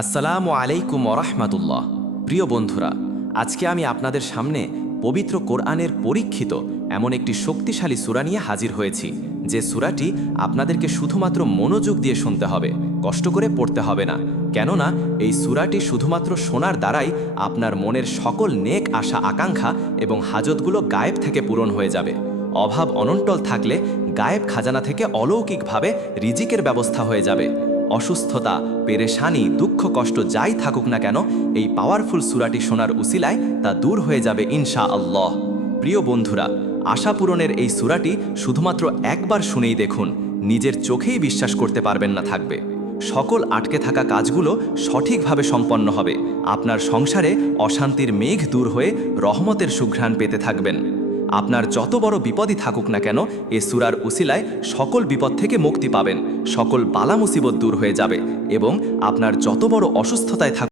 আসসালামু আলাইকুম ওরহমাতুল্লাহ। প্রিয় বন্ধুরা, আজকে আমি আপনাদের সামনে পবিত্র কোরআনের পরীক্ষিত এমন একটি শক্তিশালী সূরা নিয়ে হাজির হয়েছি, যে সূরাটি আপনাদেরকে শুধুমাত্র মনোযোগ দিয়ে শুনতে হবে, কষ্ট করে পড়তে হবে না। কেননা এই সূরাটি শুধুমাত্র শোনার দ্বারাই আপনার মনের সকল নেক আশা আকাঙ্ক্ষা এবং হাজতগুলো গায়েব থেকে পূরণ হয়ে যাবে। অভাব অনটল থাকলে গায়েব খাজানা থেকে অলৌকিকভাবে রিজিকের ব্যবস্থা হয়ে যাবে। অসুস্থতা, পেরেশানি, দুঃখ কষ্ট যাই থাকুক না কেন, এই পাওয়ারফুল সূরাটি শোনার উসিলায় তা দূর হয়ে যাবে ইনশাআল্লাহ। প্রিয় বন্ধুরা, আশা পূরণের এই সূরাটি শুধুমাত্র একবার শুনেই দেখুন, নিজের চোখেই বিশ্বাস করতে পারবেন না থাকবে। সকল আটকে থাকা কাজগুলো সঠিকভাবে সম্পন্ন হবে। আপনার সংসারে অশান্তির মেঘ দূর হয়ে রহমতের সুঘ্রাণ পেতে থাকবেন। আপনার যত বড় বিপদই থাকুক না কেন, এ সূরার উসিলায় সকল বিপদ থেকে মুক্তি পাবেন, সকল বালা মুসিবত দূর হয়ে যাবে এবং আপনার যত বড় অসুস্থতায় থাকুক